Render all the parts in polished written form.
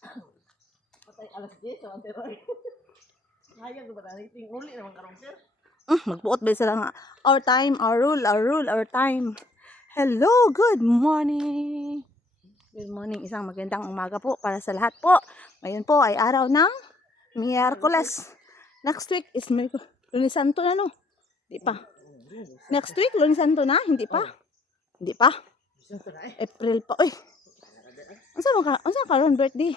Patay alas 10 sa Monterrey. Hayag ba na iting uli naman karon sir? Magbuot ba sila nga, our time, our rule, our time. Hello, good morning. Good morning, isang magandang umaga po para sa lahat po. Ngayon po ay araw ng Miyerkules. Next week is Lunes Santo na, no? Hindi pa. Next week, Lunes Santo na? Hindi pa. Hindi pa. April pa. Uy. Unsa karon birthday?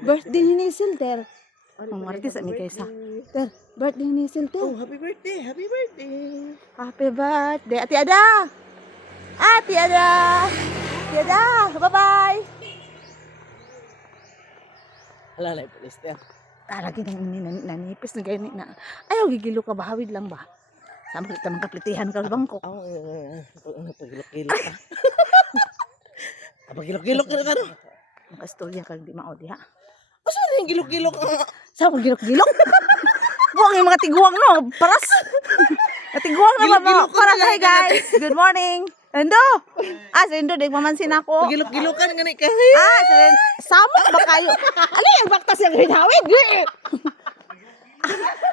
Birthday ni Silter. Ang martes ami kaysa. Ter, birthday ni Silter. Oh, happy birthday, happy birthday. Happy birthday, Ate Ada. Ate Ada. Ate Ada, bye-bye. Hala na polister. Lagi nang nanipis na ganyan na. Ayaw, gigilo ka ba? Hawid lang ba? Sama kita magkaplitihan ka bangko. Pagilok-gilok ka. Pagilok-gilok ka na ka no? Makastorya ka, di mao diha. Asa na yung gilok-gilok ka? Sa pagilok-gilok? Buang yung mga tiguang, no? Paras. Tiguang na ba? Paras, hi guys. Good morning. Endo. Si Endo, nagmamansin ako. Pagilok-gilokan nga ni ka. Samok ba kayo? Ano yung baktas yung hinawid?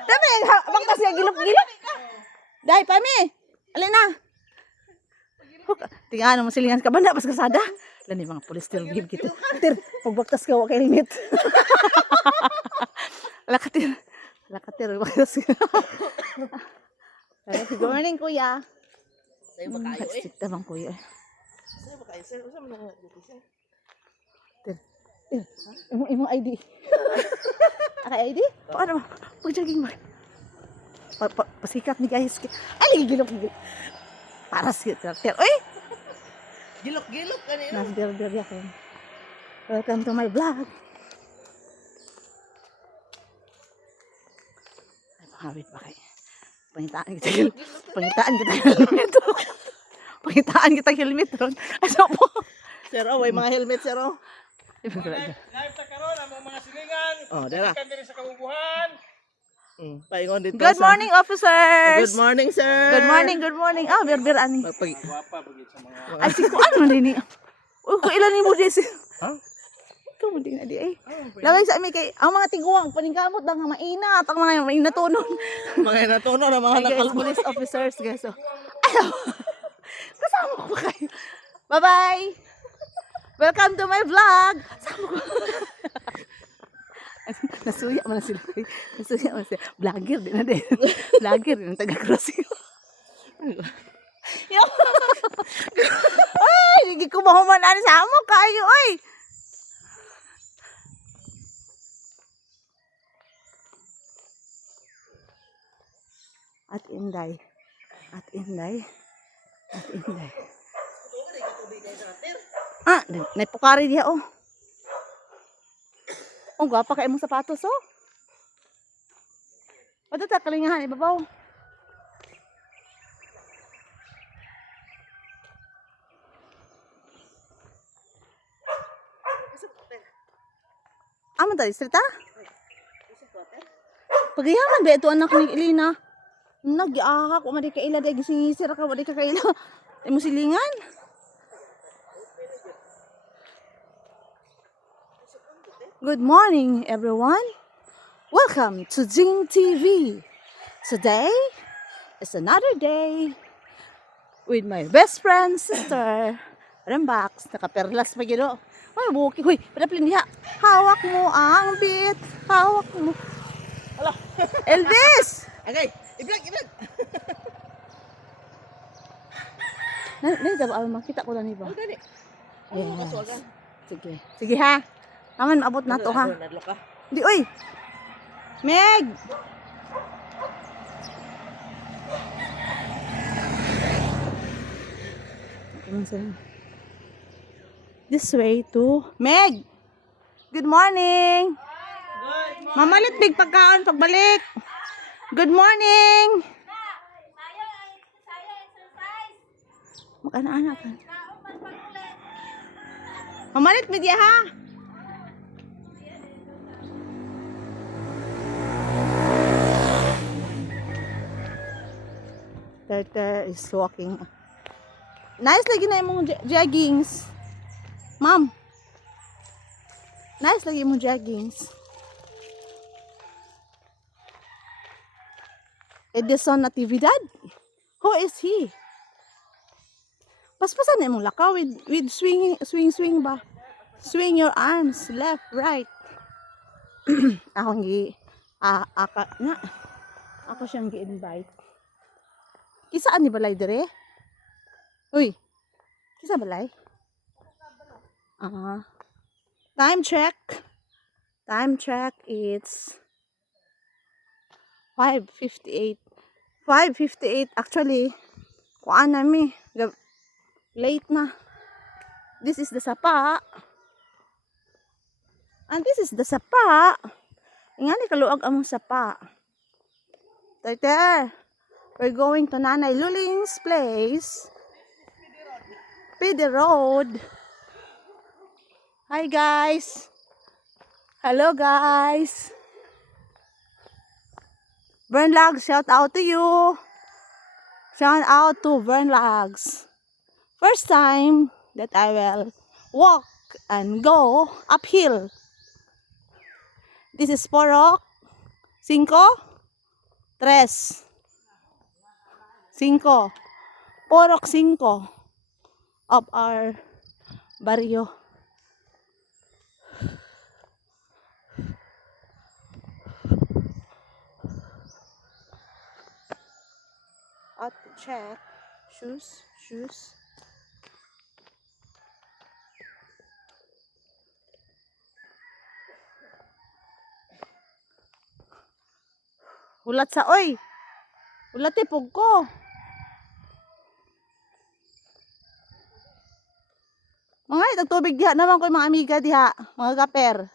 Dami yung baktas yung gilok-gilok. Dahil pa mi. Alin na. Tingnan mo silingan ka ba na pas kasada? Lan yung mga pulis tir give kita. Tir, pagbaktas ka wa kay helmet. Lakatir. Baktas ka. Good morning, kuya. Sa'yo ba kayo eh? Sikta bang kuya? Sa'yo ba kayo sir? Sa'yo mo na dito sir? Imong ID. Akay ID? Paano? Pag-jogging ba? Pasikat ni guys. Ay, gilok. Paras kita. Uy! Gilok-gilok ka nila. Nasdir ako. Welcome to my vlog. Ay, pangawit ba kayo? Pangitaan kita helmet. Pangitaan kita helmet ron. Ano po? Sir, may mga helmet sir oh. Live ta karon ang mga silingan. Oh, dara. Kan diri sa kabubuhan. Paingon dito. Good morning, officers! Good morning, sir. Good morning. Bir ani. Guwapa bagid sa mga Ay, si ko ano man din ni. Uy, ko ilan ni mo desi. Ha? Ikaw mo din na di ay. Lagay sa amin kay, ang mga tiguang, paningkamot lang nga mainat, ang mga mainatunon. Mga natuno na mga Guys, nakalbo. police officers, guys. So, ayaw. Kasama ko ba kayo? Bye-bye. Welcome to my vlog. Kasama ko. Nasuya mo na sila. Vlogger din na din. Vlogger din. Taga-crossing. Ay, hindi ko mahumanan sa amo kayo. Ay. At Inday. Naipukari diya oh. Oh, gwapa kay imong sapatos oh. Wala ta kalingahan ibabaw. Aman ta distrita? Pagayaman ba ito anak ni Elena? Nag-ahak ko madi ka ila day gisingisir ka madi ka kaila. Imo silingan. Good morning, everyone. Welcome to Jing TV. Today is another day with my best friend, sister. Rembax, nakaperlas pa gino. Ay, buki. Huy, padaplin diha. Hawak mo ang bit. Hawak mo. Hala. Elvis! Okay, iblag. Nakita ba? Makita ko lang iba. Gani. Yes. Sige ha. Aman, abot na to ha. Nadlo ka. Di, oy! Meg! This way to Meg! Good morning! Mamalit big pagkaon pagbalik! Good morning! Mag-ana-ana ka. Mamalit media ha! Tete is walking. Nice lagi na yung joggings. Ma'am. Nice lagi mo joggings. Edison Natividad? Who is he? Paspasan na mong lakaw with swing ba? Swing your arms, left, right. Akong ako siyang gi-invite. Kisaan ni balay dire? Uy, kisa balay? Time check. Time check, it's 5:58. 5:58 actually. Kuan na mi. Late na. This is the sapa. And this is the sapa. Ingani kaluag among sapa. There. We're going to Nanay Luling's place. Pide Road. Hi guys. Hello guys. Vernlags, shout out to you. Shout out to Vernlags. First time that I will walk and go uphill. This is Porok 5, 3, 5. Porok 5 of our barrio. Out to check shoes. Ulat sa oy. Ulat tipog ko. Mga tubig diha naman ko mga amiga diha, mga kaper.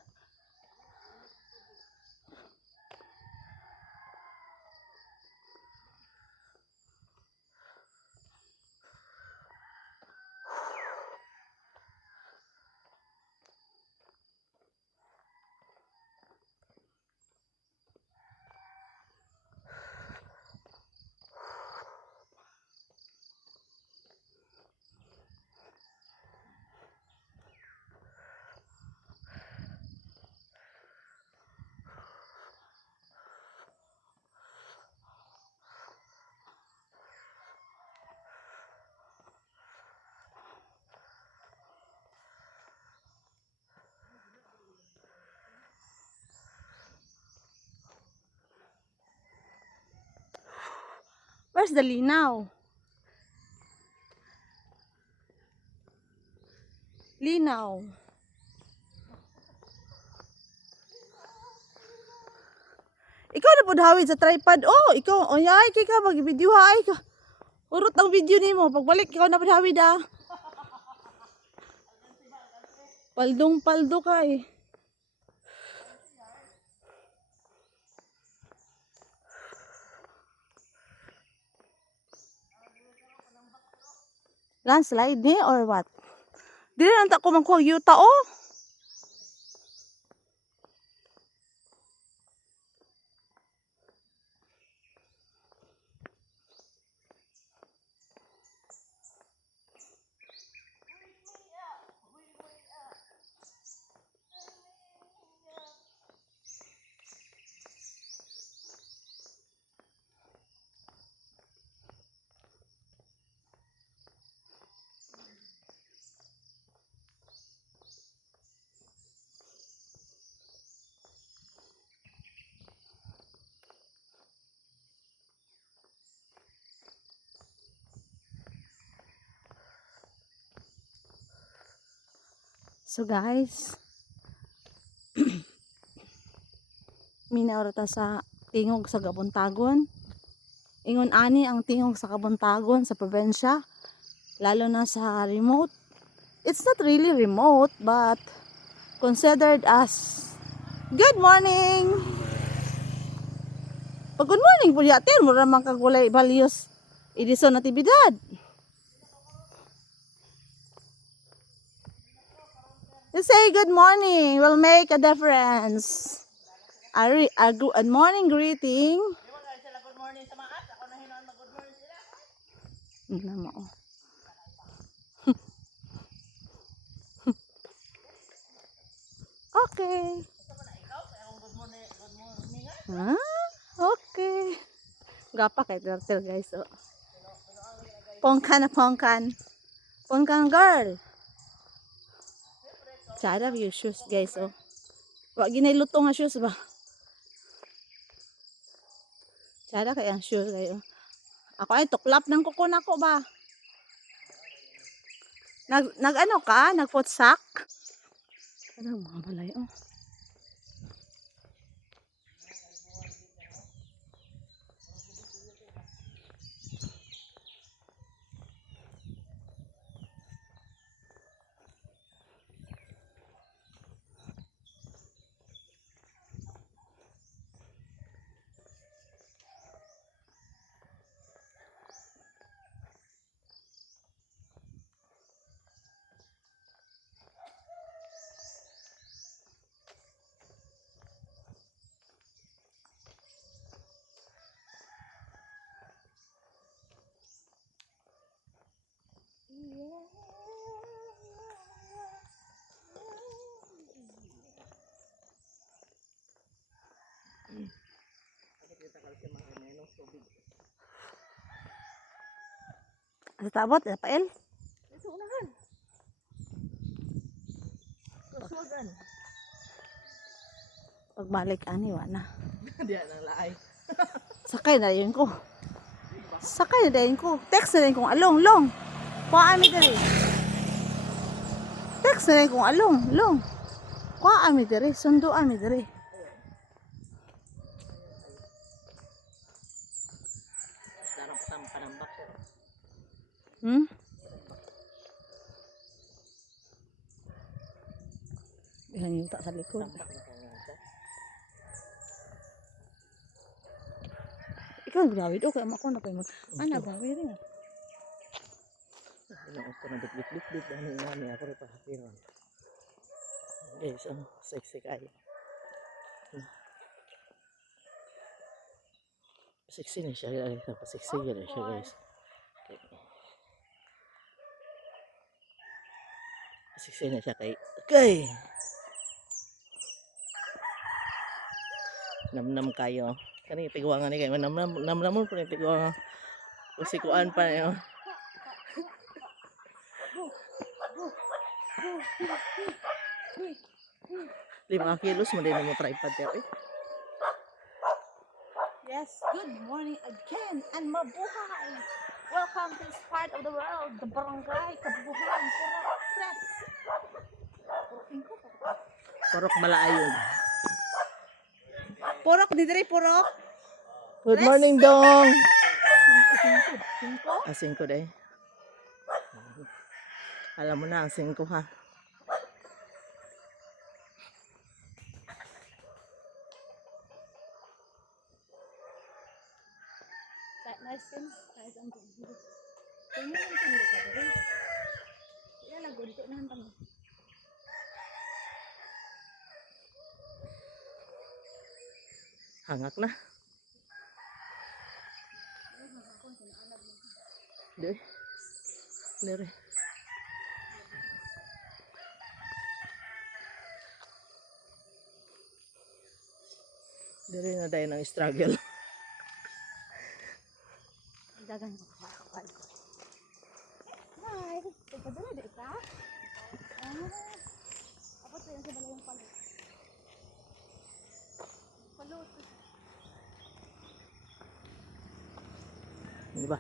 Where's the linaw? Linaw. Ikaw na po hawid sa tripod. Oh, ikaw. O yay, kay ka. Mag-video ha. Ay ka. Urot ang video ni mo. Pagbalik, ikaw na po hawid ha. Paldong-paldo ka eh. Landslide ni or what? Dili lang ta ko magkuha yuta oh. So guys, minaurata sa tingog sa Kabuntagon. Ingon ani ang tingog sa Kabuntagon sa probinsya, lalo na sa remote. It's not really remote but considered as good morning. Pag good morning po yatin, mura man kagulay values Edison Natividad. You say good morning will make a difference. A good morning greeting. Good morning sa maat. Ako na hinuon mag-good morning sila. Namo. Okay. Ah, okay. Gapa kay turtle guys. Oh. Pongkan na pongkan. Pongkan girl. Tsada yung shoes guys. Oh. Wag ginailuto nga shoes ba? Tsada kay ang shoes kayo. Ako ay tuklap ng kuko na ko ba? Nag ano ka? Nagputsak? Ano mga balay oh. Ano tabot? Rafael? Ito unahan. Kasuwagan. Pagbalik ani na. Diyan ang laay. Sakay na yun ko. Sakay na din ko. Text na din kong along, long. Kuha ami diri. Text na din kong along, long. Kuha ami diri, sundo ami diri. Darang patang panambak siya. Hmm? Yan yung tak sa likod. Tampak na kanya siya. Ikaw gawid okay mo ko na kay mag. Ana ba rin nga. Ano ko na bit-bit dahil nani ako rin pahapiron. Guys, ang sexy kayo. Sexy na siya. Sexy na siya guys. Sexy na siya kay. Okay. Namnam kayo. Kani tiguangan ni kayo. Namnam po ni tiguangan. Usikuan pa niyo. Lima kilos mo din mo tripod pero eh. Yes, good morning again and mabuhay. Welcome to this part of the world, the barangay Kabubuhan, Purok Press. Porok malaayon. Purok di diri purok. Good morning dong. Cinco? Ah, 5 day. Alam mo na ang 5 ha. Nice thing. Nice ang pagbilis. Kaya yung tindi ka diri. Yan lang gunto na hantang. Hangak na. Dere. Dere. Dere na dahil ng struggle. Dagan ko kakakal ko. Hi! Pagpadala di ka? Apa to yung sa balayong palut? Palut. Di ba?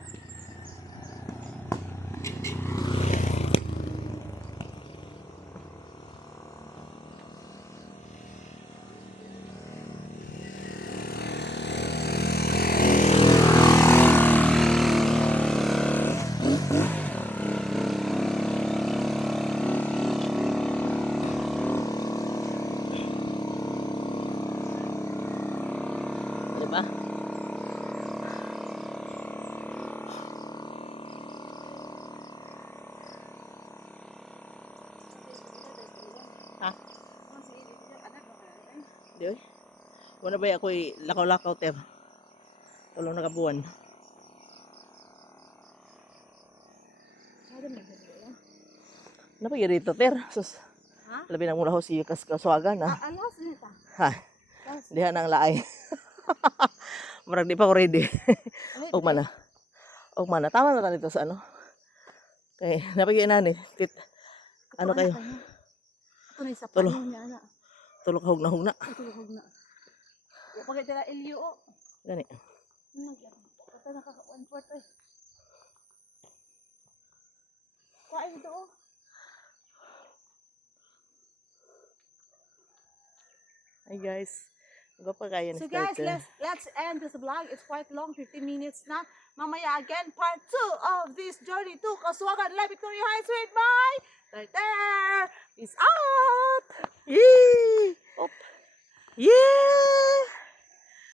Di ba? Ha? Di ba? Wala ba ako'y lakaw-lakaw ter? Tulong na kabuan. Ano pa dito ter? Sus. Ha? Labi na mula ho si kaswagan ha. Alas nita. Ha. Diha nang laay. Murag di pa ko ready. Og man na. Og man na. Tama na ta dito sa ano. Kay napagyan na ni. Ano kayo? Ito na isa pa Tulo. niya na. Tulog hugna. Ito hug na. Wa pa kita ilyo o. Gani. Nagyan. Ito nakaka-1 fourth eh. Kain ito o. Hi guys. Gapa kaya ni So guys, starter. let's end this vlog. It's quite long, 15 minutes na. Mamaya again, part 2 of this journey to Kaswagan, La Victoria Heights with my starter. Peace out! Yee! Op. Yeah!